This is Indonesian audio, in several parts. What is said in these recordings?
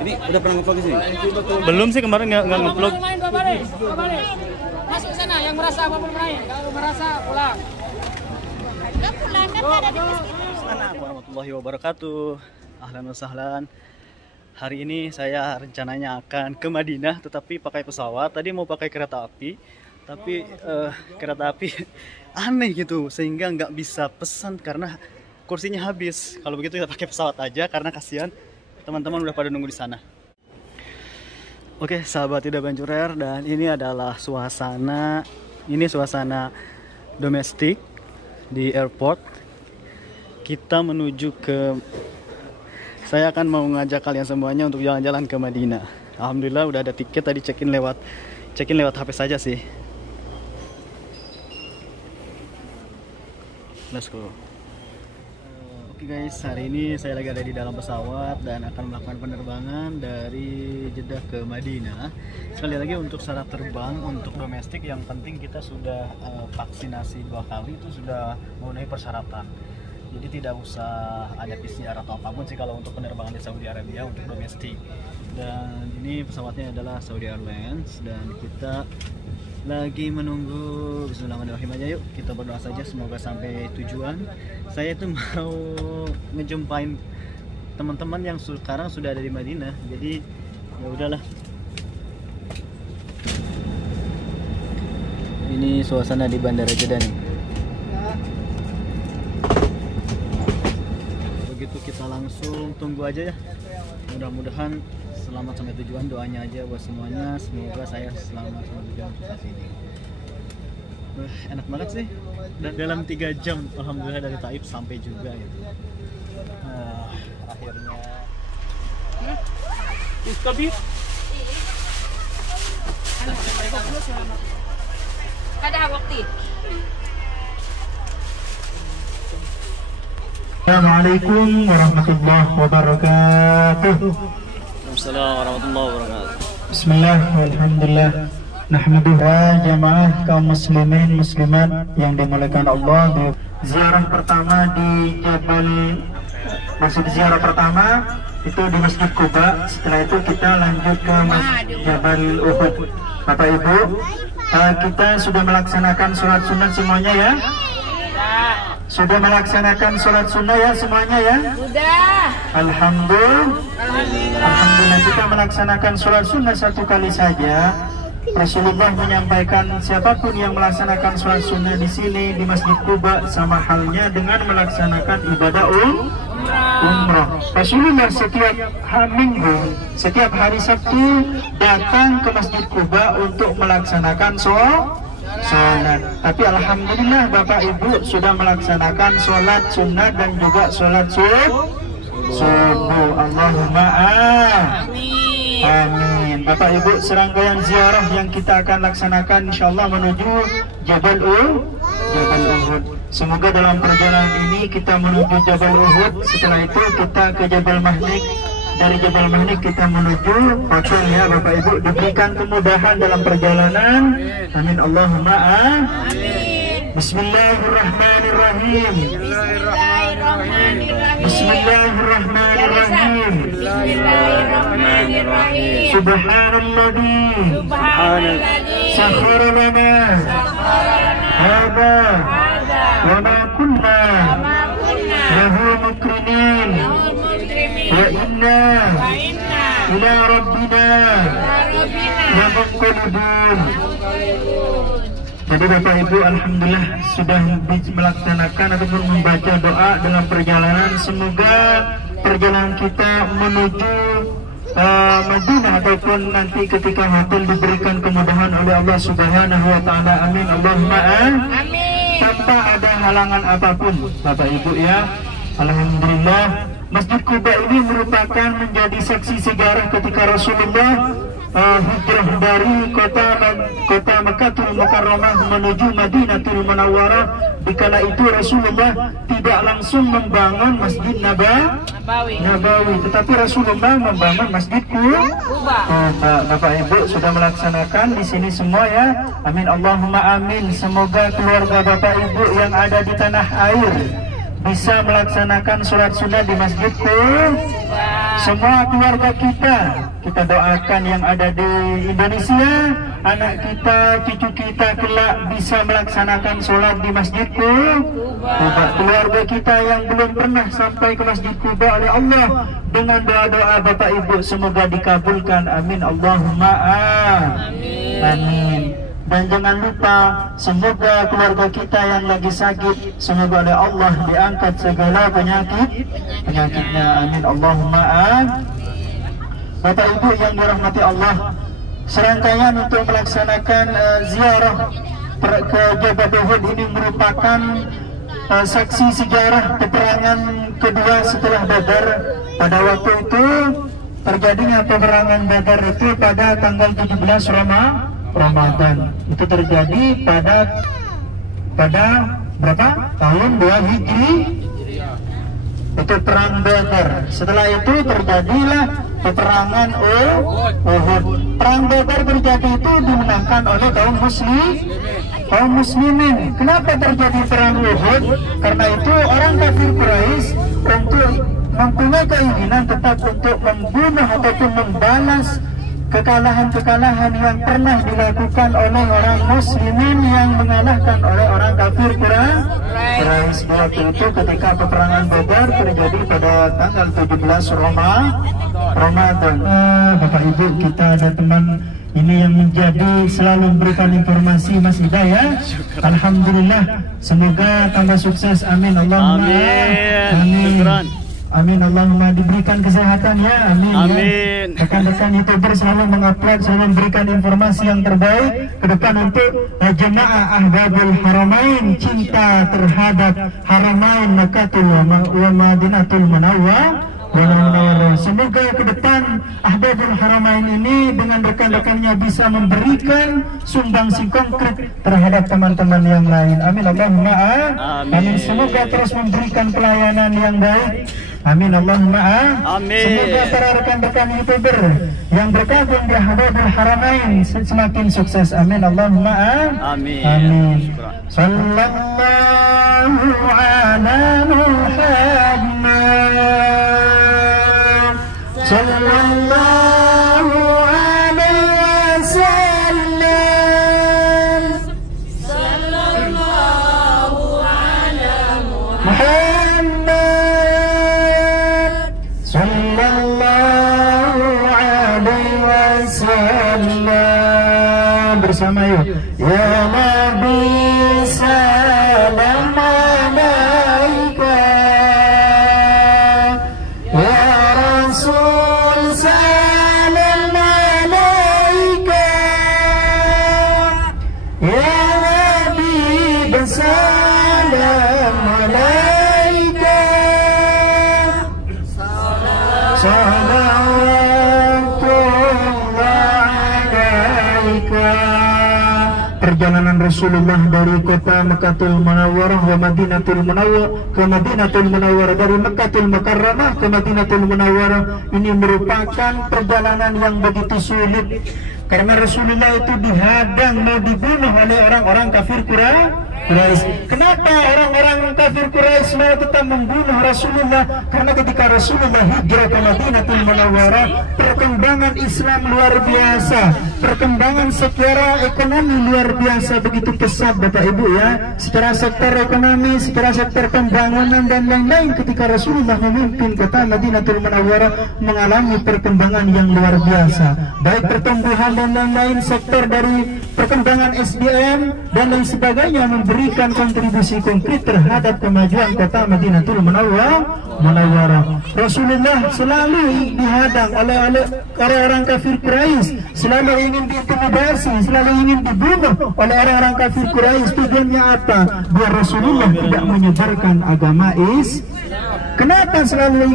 Ini udah pernah ngevlog di sini? Belum sih, kemarin nggak ngevlog. Masuk sana, yang merasa apapun main. Kalau merasa pulang. Enggak pulang kan ada di sini. Assalamualaikum warahmatullahi wabarakatuh. Ahlan wa sahlan. Hari ini saya rencananya akan ke Madinah, tetapi pakai pesawat. Tadi mau pakai kereta api, tapi kereta api aneh gitu, sehingga nggak bisa pesan karena kursinya habis. Kalau begitu ya pakai pesawat aja, karena kasihan teman-teman udah pada nunggu di sana. Oke, sahabat Tidak Bancurer, dan ini adalah suasana domestik di airport. Kita menuju ke, saya akan mau ngajak kalian semuanya untuk jalan-jalan ke Madinah. Alhamdulillah udah ada tiket, tadi check-in lewat HP saja sih. Let's go. Oke guys, hari ini saya lagi ada di dalam pesawat dan akan melakukan penerbangan dari Jeddah ke Madinah. Sekali lagi untuk syarat terbang untuk domestik, yang penting kita sudah vaksinasi 2 kali, itu sudah memenuhi persyaratan. Jadi tidak usah ada PCR atau apapun sih kalau untuk penerbangan di Saudi Arabia untuk domestik. Dan ini pesawatnya adalah Saudi Airlines dan kita lagi menunggu. Bismillahirrahmanirrahim aja, yuk kita berdoa saja semoga sampai tujuan. Saya itu mau ngejumpain teman-teman yang sekarang sudah ada di Madinah, jadi ya udahlah. Ini suasana di Bandara Jeddah nih. Begitu kita langsung tunggu aja ya. Mudah-mudahan selamat sampai tujuan, doanya aja buat semuanya, semoga saya selamat sampai tujuan saat ini. Enak banget sih, dan dalam 3 jam alhamdulillah dari Taif sampai juga gitu. Akhirnya Ada waktu. Assalamualaikum warahmatullahi wabarakatuh. Assalamualaikum warahmatullahi wabarakatuh. Bismillah, walhamdulillah. Nahmaduha jamaah kaum muslimin muslimat yang dimuliakan Allah. Ziarah pertama di ziarah pertama itu di Masjid Quba. Setelah itu kita lanjut ke Jabal Uhud. Bapak Ibu, kita sudah melaksanakan sholat sunnah semuanya ya? Sudah melaksanakan sholat sunnah ya semuanya ya? Sudah. Alhamdulillah kita melaksanakan sholat sunnah 1 kali saja. Rasulullah menyampaikan siapapun yang melaksanakan sholat sunnah di sini di Masjid Quba sama halnya dengan melaksanakan ibadah umrah. Rasulullah setiap minggu, setiap hari Sabtu datang ke Masjid Quba untuk melaksanakan sholat. Tapi alhamdulillah Bapak Ibu sudah melaksanakan sholat sunnah dan juga sholat subuh. Allahumma amin. Bapak Ibu, serangkaian ziarah yang kita akan laksanakan insyaallah menuju Jabal Uhud. Semoga dalam perjalanan ini kita menuju Jabal Uhud, setelah itu kita ke Jabal Mahnik. Dari Jabal Mahnik kita menuju hotel ya Bapak Ibu, diberikan kemudahan dalam perjalanan. Amin Allahumma amin. Bismillahirrahmanirrahim. Bismillahirrahmanirrahim. Subhanalladzi sakhkhara lana hadza wa ma kunna lahu muqrinin wa inna ila rabbina lamunqalibun. Jadi Bapak Ibu alhamdulillah sudah melaksanakan ataupun membaca doa dalam perjalanan. Semoga perjalanan kita menuju Madinah ataupun nanti ketika hotel diberikan kemudahan oleh Allah Subhanahu wa taala. Amin Allahumma amin. Tanpa ada halangan apapun Bapak Ibu ya. Alhamdulillah Masjid Quba ini merupakan menjadi saksi sejarah ketika Rasulullah hijrah dari kota Makkahul Mukarramah menuju Madinatul Munawwarah. Dikala itu Rasulullah tidak langsung membangun Masjid Nabawi, tetapi Rasulullah membangun Masjid Quba. Bapak Ibu sudah melaksanakan di sini semua ya. Amin Allahumma amin. Semoga keluarga Bapak Ibu yang ada di tanah air bisa melaksanakan sholat sunnah di Masjid Quba. semua keluarga kita doakan yang ada di Indonesia, anak kita, cucu kita kelak bisa melaksanakan sholat di Masjid Quba. Keluarga kita yang belum pernah sampai ke Masjid Quba oleh Allah, dengan doa-doa Bapak Ibu semoga dikabulkan. Amin Allahumma amin. Dan jangan lupa, semoga keluarga kita yang lagi sakit, semoga oleh Allah diangkat segala penyakitnya. Amin Allahumma amin. Bapak Ibu yang dirahmati Allah, serangkaian untuk melaksanakan ziarah ke Jabal Uhud ini merupakan saksi sejarah peperangan kedua setelah Badar. Pada waktu itu terjadinya peperangan Badar itu pada tanggal 17 Ramadan. Itu terjadi pada berapa? Tahun 2 Hijri. Itu perang Badar. Setelah itu terjadilah peperangan Uhud. Perang Badar terjadi itu dimenangkan oleh kaum muslimin. Kenapa terjadi perang Uhud? Karena itu orang kafir Quraisy untuk mempunyai keinginan tetap untuk membunuh ataupun membalas kekalahan-kekalahan yang pernah dilakukan oleh orang muslimin yang mengalahkan oleh orang kafir Quraisy. Waktu itu ketika peperangan Badar terjadi pada tanggal 17 Ramadan. Bapak Ibu, kita ada teman ini yang menjadi selalu memberikan informasi, Mas Hidayah. Alhamdulillah, semoga tambah sukses. Amin Allahumma amin. Amin Allahumma, diberikan kesehatan ya. Amin. Ya. Rekan-rekan YouTuber selalu mengupload, selalu memberikan informasi yang terbaik ke depan untuk jemaah Ahbabul Haramain, cinta terhadap Haramain Makkatul wa Madinatul Munawwarah. Semoga ke depan Ahbabul Haramain ini dengan rekan-rekannya bisa memberikan sumbangsi konkret terhadap teman-teman yang lain. Amin Allahumma amin. Semoga terus memberikan pelayanan yang baik. Amin Allahumma amin. Semoga para rekan-rekan YouTuber yang bergabung di Ahbabul Haramain semakin sukses. Amin Allahumma amin. Sallallahu ala Muhammad, sallallahu alaihi wasallam, sallallahu ala Muhammad, sallallahu alaihi wasallam. Bersama yuk. Ya Nabi salam alaika, ya Rasul salam alaika, ya Nabi bersalam alaika, salawatullah alaika. Perjalanan Rasulullah dari kota Makkatul Munawwarah wa Madinatul Munawwarah ke Madinatul Munawwarah, dari Makkatul Mukarramah ke Madinatul Munawwarah, ini merupakan perjalanan yang begitu sulit karena Rasulullah itu dihadang, mau dibunuh oleh orang-orang kafir Quraisy. Kenapa orang-orang kafir Quraisy mau tetap membunuh Rasulullah? Karena ketika Rasulullah hijrah ke Madinatul Munawwarah, perkembangan Islam luar biasa, perkembangan secara ekonomi luar biasa, begitu pesat Bapak Ibu ya, secara sektor ekonomi, secara sektor pembangunan dan lain-lain. Ketika Rasulullah memimpin kota Madinatul Munawwarah mengalami perkembangan yang luar biasa, baik pertumbuhan dan lain-lain, sektor dari perkembangan SDM dan lain sebagainya memberikan kontribusi konkret terhadap kemajuan kota Madinatul Munawwarah. Rasulullah selalu dihadang oleh orang-orang kafir Quraisy, selalu ingin diintimidasi, selalu ingin dibunuh oleh orang-orang kafir Quraisy. Tujuannya apa? Biar Rasulullah tidak menyebarkan agama Kenapa selalu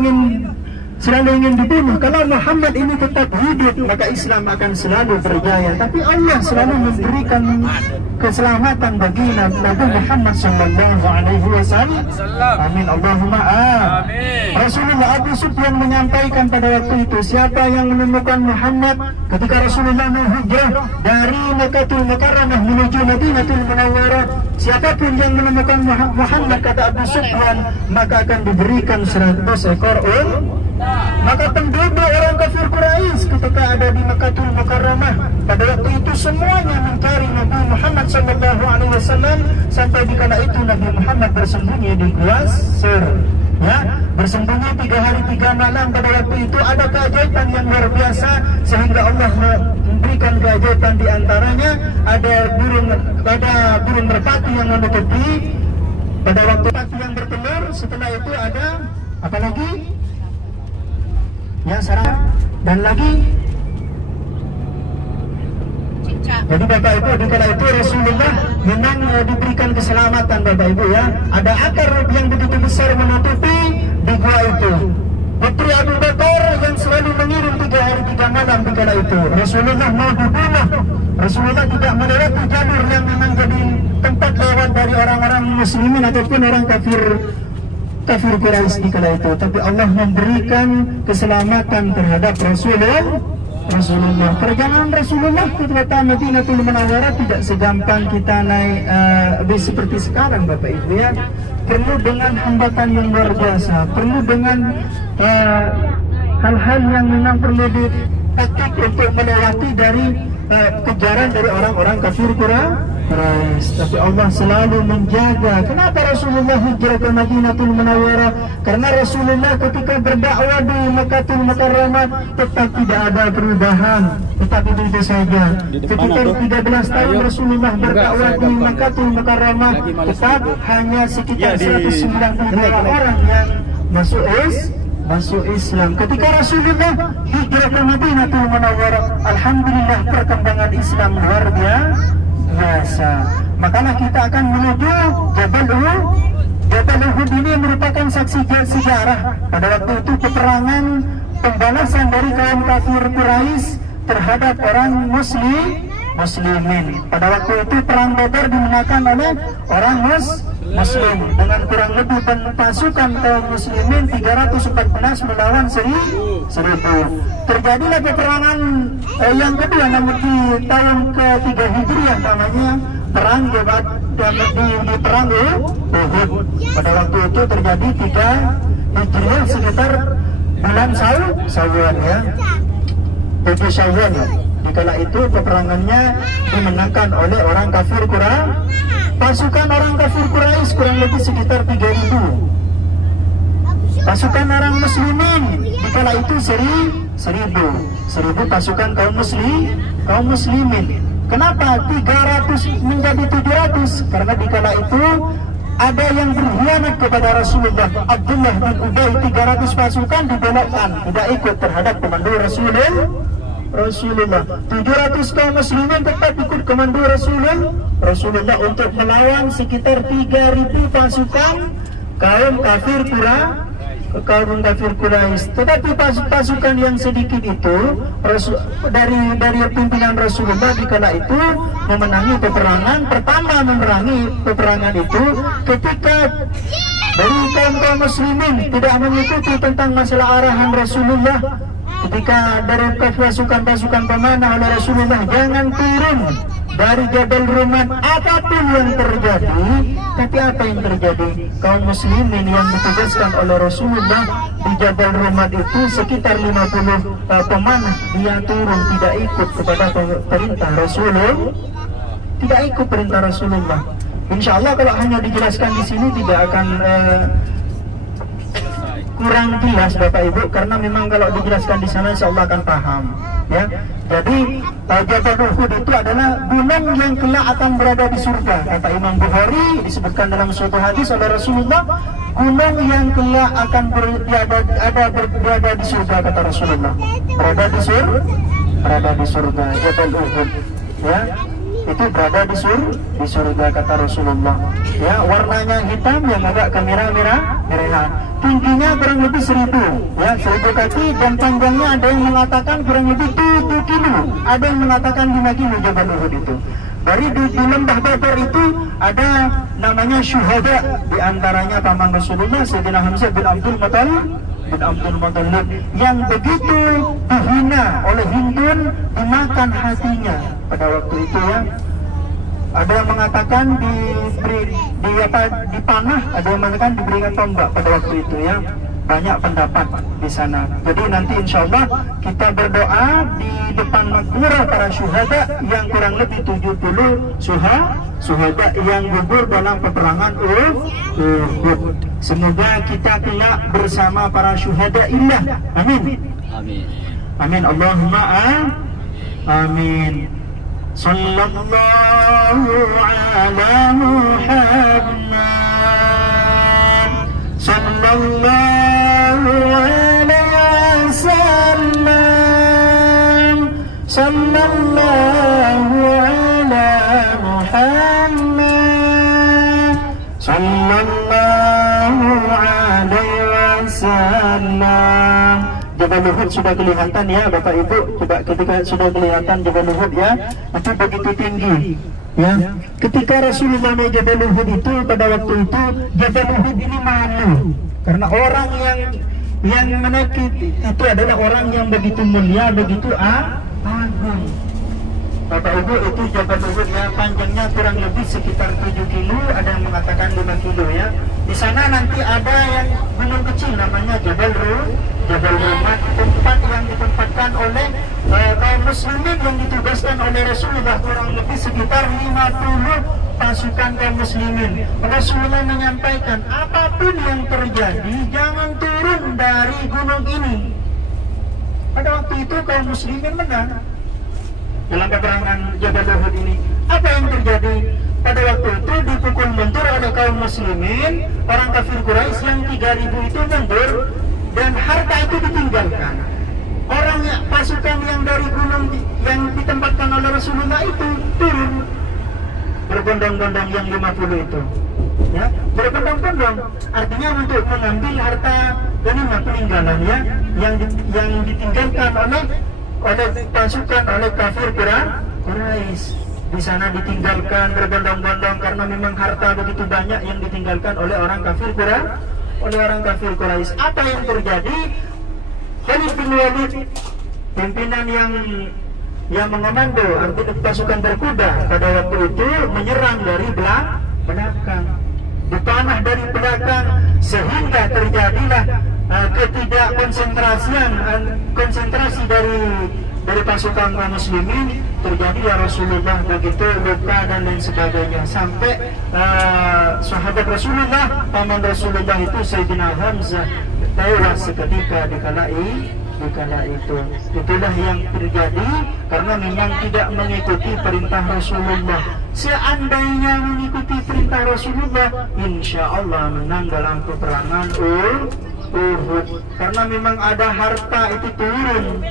ingin dibunuh? Kalau Muhammad ini tetap hidup, maka Islam akan selalu berjaya. Tapi Allah selalu memberikan keselamatan bagi Nabi Muhammad sallallahu alaihi wasallam. Amin Allahumma amin. Rasulullah, Abu Sufyan menyampaikan pada waktu itu, siapa yang menemukan Muhammad ketika Rasulullah menghijrah dari Makkatul Mukarramah menuju Madinatul Munawwarah, siapapun yang menemukan Muhammad, kata Abu Sufyan, maka akan diberikan 100 ekor unta. Maka penduduk semuanya mengkari Nabi Muhammad SAW, sampai dikala itu Nabi Muhammad bersembunyi di Gua Sur, ya, bersembunyi 3 hari 3 malam. Pada waktu itu ada keajaiban yang luar biasa, sehingga Allah memberikan keajaiban. Di antaranya ada burung merpati yang menutupi pada waktu merpati yang bertelur. Setelah itu ada apa lagi? Ya, sarang dan lagi. Jadi Bapak Ibu, dikala itu Rasulullah memang diberikan keselamatan Bapak Ibu, ya. Ada akar yang begitu besar menutupi di gua itu. Putri Abu Bakar yang selalu mengirim 3 hari 3 malam dikala itu. Rasulullah mau dibunuh. Rasulullah tidak melewati jalur yang memang jadi tempat lewat dari orang-orang muslimin ataupun orang kafir Quraisy dikala itu. Tapi Allah memberikan keselamatan terhadap Rasulullah. Perjalanan Rasulullah ke kota Madinatul Munawwarah tidak segampang kita naik bis seperti sekarang Bapak Ibu, ya. Perlu dengan hambatan yang luar biasa, perlu dengan hal-hal yang memang perlu dipetik untuk melewati dari kejaran dari orang-orang kafir Quraisy. Tapi Allah selalu menjaga. Kenapa Rasulullah hijrah ke Madinatul Munawwarah? Karena Rasulullah ketika berdakwah di Makkahul Mukarramah tetap tidak ada perubahan, tetap itu saja. Ketika 13 tahun Rasulullah berdakwah di Makkahul Mukarramah, tetap hanya sekitar 192 orang yang masuk Islam. Ketika Rasulullah hijrah ke Madinatul Munawwarah, alhamdulillah perkembangan Islam luar biasa. Makanya kita akan menuju Jabal Uhud. Jabal Uhud ini merupakan saksi sejarah pada waktu itu peperangan pembalasan dari kaum kafir Quraisy terhadap orang muslimin. Pada waktu itu perang Badar dimenangkan oleh orang Muslim dengan kurang lebih pasukan kaum muslimin 314 melawan 1000. Terjadilah peperangan yang kedua, namun di tahun ke-3 Hijriah, namanya perang di perang Uhud. Pada waktu itu terjadi 3 Hijriah sekitar bulan Syawal, ya, 7 Syawal. Dikala itu peperangannya dimenangkan oleh orang kafir pasukan orang kafir Quraisy kurang lebih sekitar 3000. Pasukan orang muslimin dikala itu 1000 pasukan kaum muslimin. Kenapa 300 menjadi 700? Karena dikala itu ada yang berkhianat kepada Rasulullah. Abdullah bin Ubay, 300 pasukan dibelokkan, tidak ikut terhadap komando Rasulullah. 700 kaum muslimin tetap ikut komando Rasulullah untuk melawan sekitar 3000 pasukan kaum kafir Quraisy. Tetapi pasukan yang sedikit itu dari pimpinan Rasulullah dikala itu memenangi peperangan. Pertama memerangi peperangan itu ketika dari kaum muslimin tidak mengikuti tentang masalah arahan Rasulullah. Ketika dari pasukan pemanah oleh Rasulullah, jangan turun dari Jabal Rumah apapun yang terjadi. Tapi apa yang terjadi? Kaum muslimin yang ditugaskan oleh Rasulullah di Jabal Rumah itu sekitar 50 pemanah, dia turun, tidak ikut kepada perintah Rasulullah, tidak ikut perintah Rasulullah. Insya Allah kalau hanya dijelaskan di sini tidak akan kurang jelas Bapak Ibu, karena memang kalau dijelaskan di sana insya Allah akan paham, ya. Jadi Jabal Uhud itu adalah gunung yang kelak akan berada di surga. Kata Imam Bukhari, disebutkan dalam suatu hadis oleh Rasulullah, gunung yang kelak akan berada di surga, kata Rasulullah. Berada di surga Jabal Uhud, ya. Itu berada di surga kata Rasulullah, ya. Warnanya hitam yang agak kemerah-merah. Tingginya kurang lebih 1000 kaki, dan panjangnya ada yang mengatakan kurang lebih 7 kilo, ada yang mengatakan 5 kilo Jabal Uhud itu. Dari di lembah Badar itu ada namanya syuhada, di antaranya paman Rasulullah Sayyidina Hamzah bin Abdul Muttalib yang begitu dihina oleh Hindun, dimakan hatinya pada waktu itu, ya. Ada yang mengatakan dipanah, ada yang mengatakan diberikan tombak pada waktu itu, ya. banyak pendapat di sana. Jadi nanti insya Allah kita berdoa di depan makbura para syuhada yang kurang lebih 70 syuhada yang gugur dalam peperangan Uhud. Semoga kita kelak bersama para syuhada illah. Amin. Amin. Amin. Allahumma amin. Sallallahu ala Muhammad. Sallallahu alaihi wasallam. Sallallahu ala Muhammad. Sallallahu alaihi wasallam. Jabal Uhud sudah kelihatan ya Bapak Ibu, coba ketika sudah kelihatan Jabal Uhud ya, itu begitu tinggi ya. Ketika Rasulullah naik Jabal Uhud itu, pada waktu itu Jabal Uhud ini malu karena orang yang menaiki itu adalah orang yang begitu mulia, begitu agung. Bapak Ibu, itu Jabal Uhud ya, panjangnya kurang lebih sekitar 7 kilo, ada yang mengatakan 5 kilo ya. Di sana nanti ada yang gunung kecil namanya Jabal Rumat, tempat yang ditempatkan oleh kaum muslimin yang ditugaskan oleh Rasulullah, kurang lebih sekitar 50 pasukan kaum muslimin. Rasulullah menyampaikan, apapun yang terjadi jangan turun dari gunung ini. Pada waktu itu kaum muslimin menang dalam peperangan Jabal Uhud ini. Apa yang terjadi? Pada waktu itu dipukul mundur oleh kaum muslimin, orang kafir Quraisy yang 3.000 itu mundur dan harta itu ditinggalkan. Pasukan yang dari gunung yang ditempatkan oleh Rasulullah itu turun berbondong-bondong yang 50 itu. Ya, berbondong-bondong artinya untuk mengambil harta ghanimah peninggalan ya yang ditinggalkan oleh pasukan oleh kafir Quraisy. Di sana ditinggalkan berbondong-bondong karena memang harta begitu banyak yang ditinggalkan oleh orang kafir Quraisy. Apa yang terjadi? Khalid bin Walid, pimpinan yang mengomando artinya pasukan berkuda pada waktu itu, menyerang dari belakang, dipanah dari belakang, sehingga terjadilah konsentrasi dari pasukan kaum muslimin. Terjadi ya Rasulullah begitu luka dan lain sebagainya, sampai sahabat Rasulullah, paman Rasulullah itu Sayyidina Hamzah tewas seketika di kala itu. Itulah yang terjadi karena memang tidak mengikuti perintah Rasulullah. Seandainya mengikuti perintah Rasulullah, insya Allah menang dalam peperangan Uhud. Karena memang ada harta itu turun,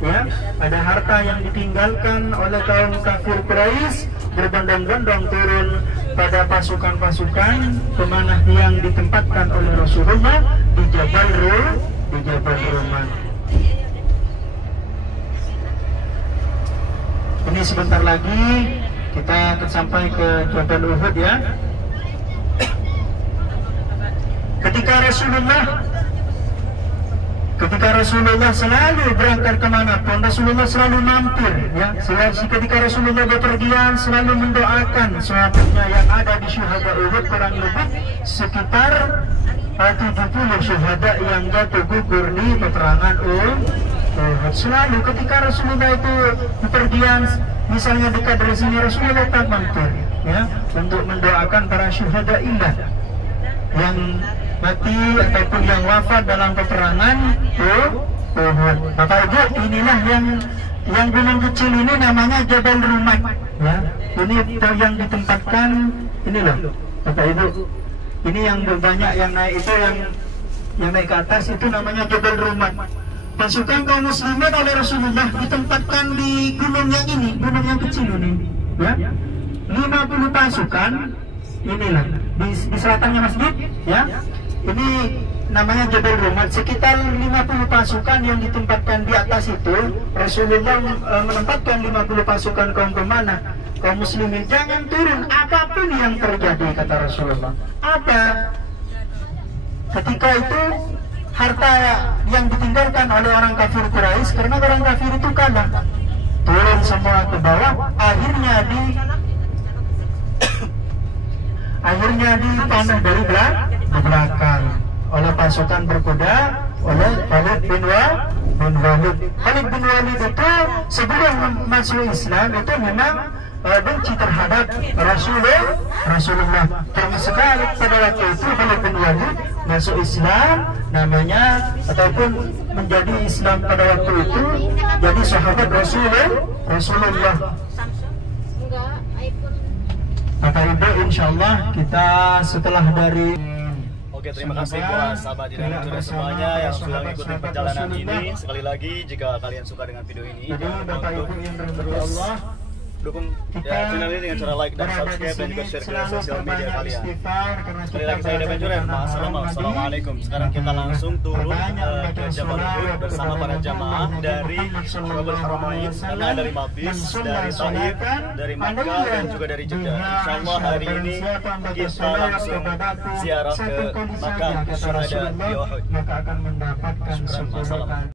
ya, ada harta yang ditinggalkan oleh kaum kafir Quraisy berbondong-bondong turun pada pasukan-pasukan pemanah yang ditempatkan oleh Rasulullah di Jabal Rumat. Ini sebentar lagi kita akan sampai ke Jabal Uhud ya. Ketika Rasulullah selalu berangkat kemanapun, Rasulullah selalu mampir ya. Ketika Rasulullah bepergian selalu mendoakan sahabatnya yang ada di syuhada Uhud, kurang lebih sekitar 70 syuhada yang jatuh gugur di peperangan Uhud. Selalu ketika Rasulullah itu bepergian, misalnya dekat dari sini, Rasulullah tak mampir ya untuk mendoakan para syuhada illah yang mati ataupun yang wafat dalam peperangan Uhud. Bapak Ibu, inilah yang gunung kecil ini namanya Jabal Rumat ya. Ini yang ditempatkan ini loh Bapak Ibu. Ini yang banyak yang naik itu, yang naik ke atas itu namanya Jabal Rumat. Pasukan kaum muslimin oleh Rasulullah ditempatkan di gunung yang ini, gunung yang kecil ini ya. 50 pasukan inilah di selatannya masjid ya. Ini namanya Jabal Rumat. Sekitar 50 pasukan yang ditempatkan di atas itu. Rasulullah menempatkan 50 pasukan kaum pemanah, kaum muslimin, jangan turun apapun yang terjadi, kata Rasulullah. Apa? Ketika itu harta yang ditinggalkan oleh orang kafir Quraisy, karena orang kafir itu kalah, turun semua ke bawah, akhirnya dipanah dari belakang. oleh pasukan berkuda oleh Khalid bin Walid. Khalid bin Walid itu sebelum masuk Islam itu memang benci terhadap Rasulullah. Termasuk pada waktu itu Khalid bin Walid masuk Islam, namanya ataupun menjadi Islam pada waktu itu jadi sahabat Rasulullah. Bapak Ibu, insyaallah kita setelah dari Terima kasih buat sahabat Dina Adventure semuanya yang sudah mengikuti perjalanan ini. Sekali lagi, jika kalian suka dengan video ini, Bapak Ibu yang dirahmati Allah, dukung channel ini dengan cara like dan subscribe dan juga share ke sosial media kalian. Sekali lagi saya Adventure, Assalamualaikum. Sekarang kita langsung turun ke Jabal Uhud bersama para jamaah dari Jabal Haramain, karena dari Mabis, dari Taif, dari Makkah dan juga dari Jeddah. Insyaallah hari ini kita langsung ziarah ke makam syuhada di Uhud. maka akan mendapatkan Syukran, wassalam.